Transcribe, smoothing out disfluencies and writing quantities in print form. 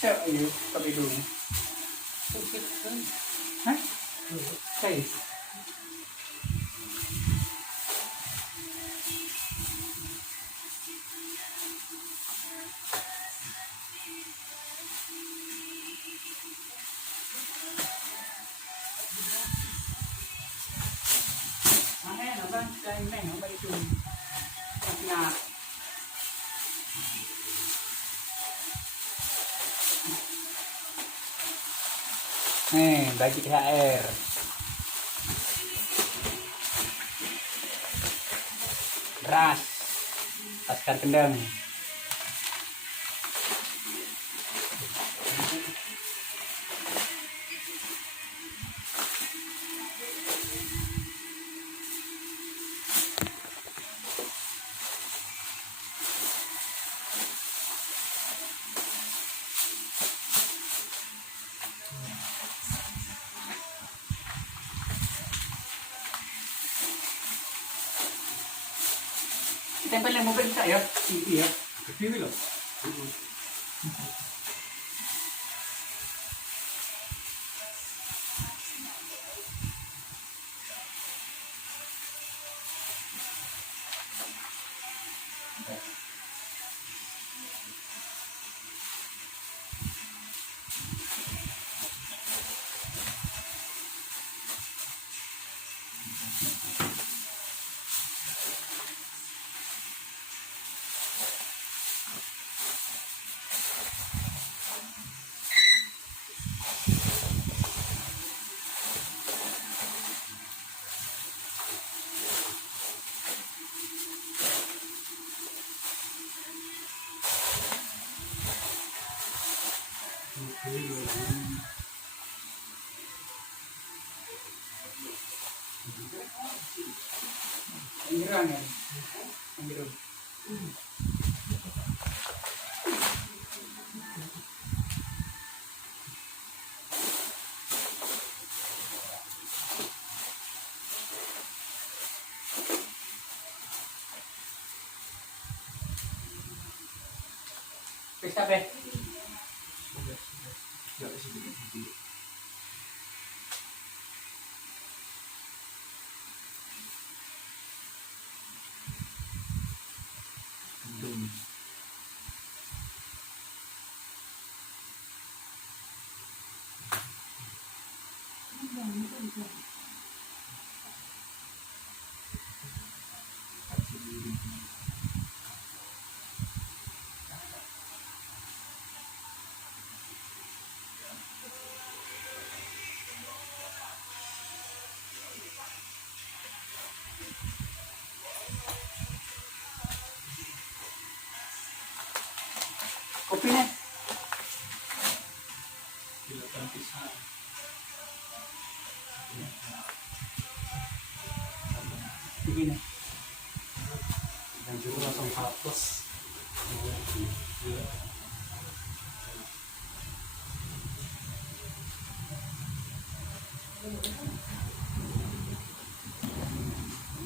Sợ gì có bị đường hả cây nó vâng cây này nó bay trùng nhà nih bagi THR beras Laskar Kendeng tempel yang mobil saya iya kecil loh Anggiran ya anggiran bisa be kopinya begini dan juga langsung hapus